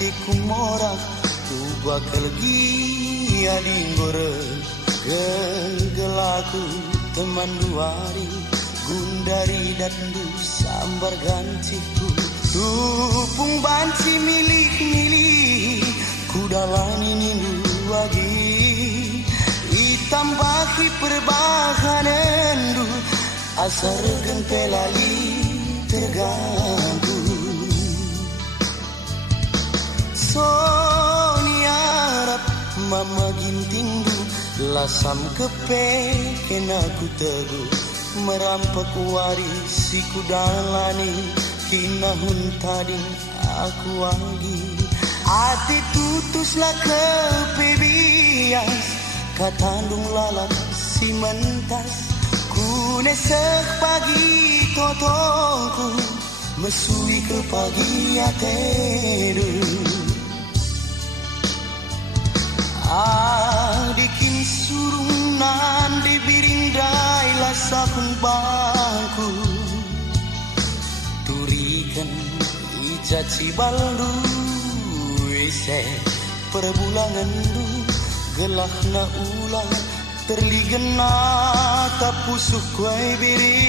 hatiku morak tu bakal gia dinggore gegelaku teman duari gundari dan du sambar ganciku tupung banci milik kudalani nindu wagi itambahi perbahanan du asar gempelali terganggu Sonia harap mama ginting du lasam kepe kena ku teguh merampak waris si kudalani kinahun tadi aku wangi ati tutuslah kepe bias katandung lalat si mentas kunesek pagi totongku mesui ke pagi atedu adikin surung nan dibirindai lasakun bangku turikan ijaci baldu ise perbulangan du gelahna ulang terligena tapusuk kuai biri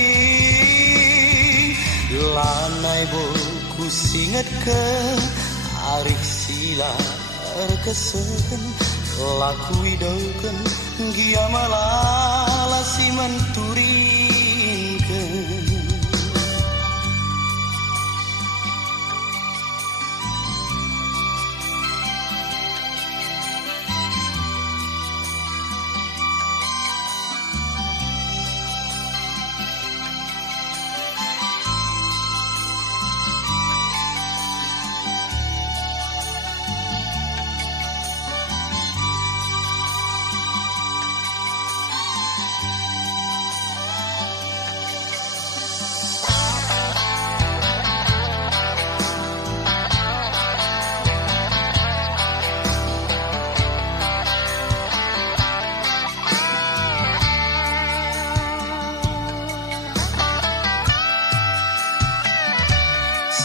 lanai boku singat ke arik sila kesehen laku idaukan gia malala si menturingkan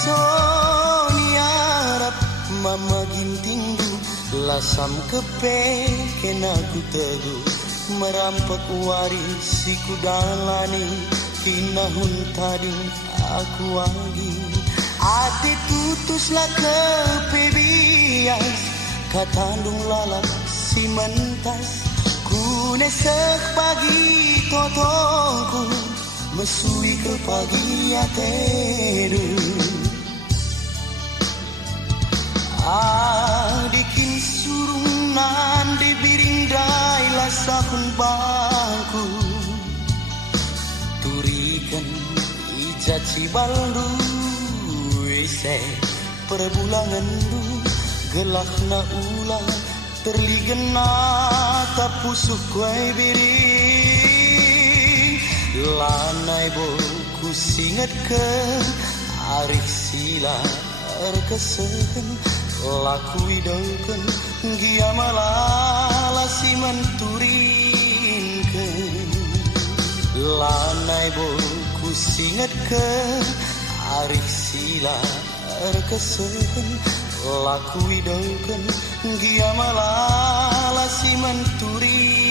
Sonia harap mama ginting du lasam kepe kena ku teguh merampak waris si kudalani kinahun tadi aku wangi ati tutuslah kepe bias katandung lalat si mentas kunesek pagi totongku mesui ke pagi atedu adikin surung nan dibirindai lasakun bangku turikan ijaci baldu ise perbulangan du gelahna ulang terligena tapusuk kuai biri lanai boku singat ke arik sila kesehen laku idaukan gia malala si menturingkan lanai boku singat ke arik sila kesehen laku idaukan gia malala si menturingkan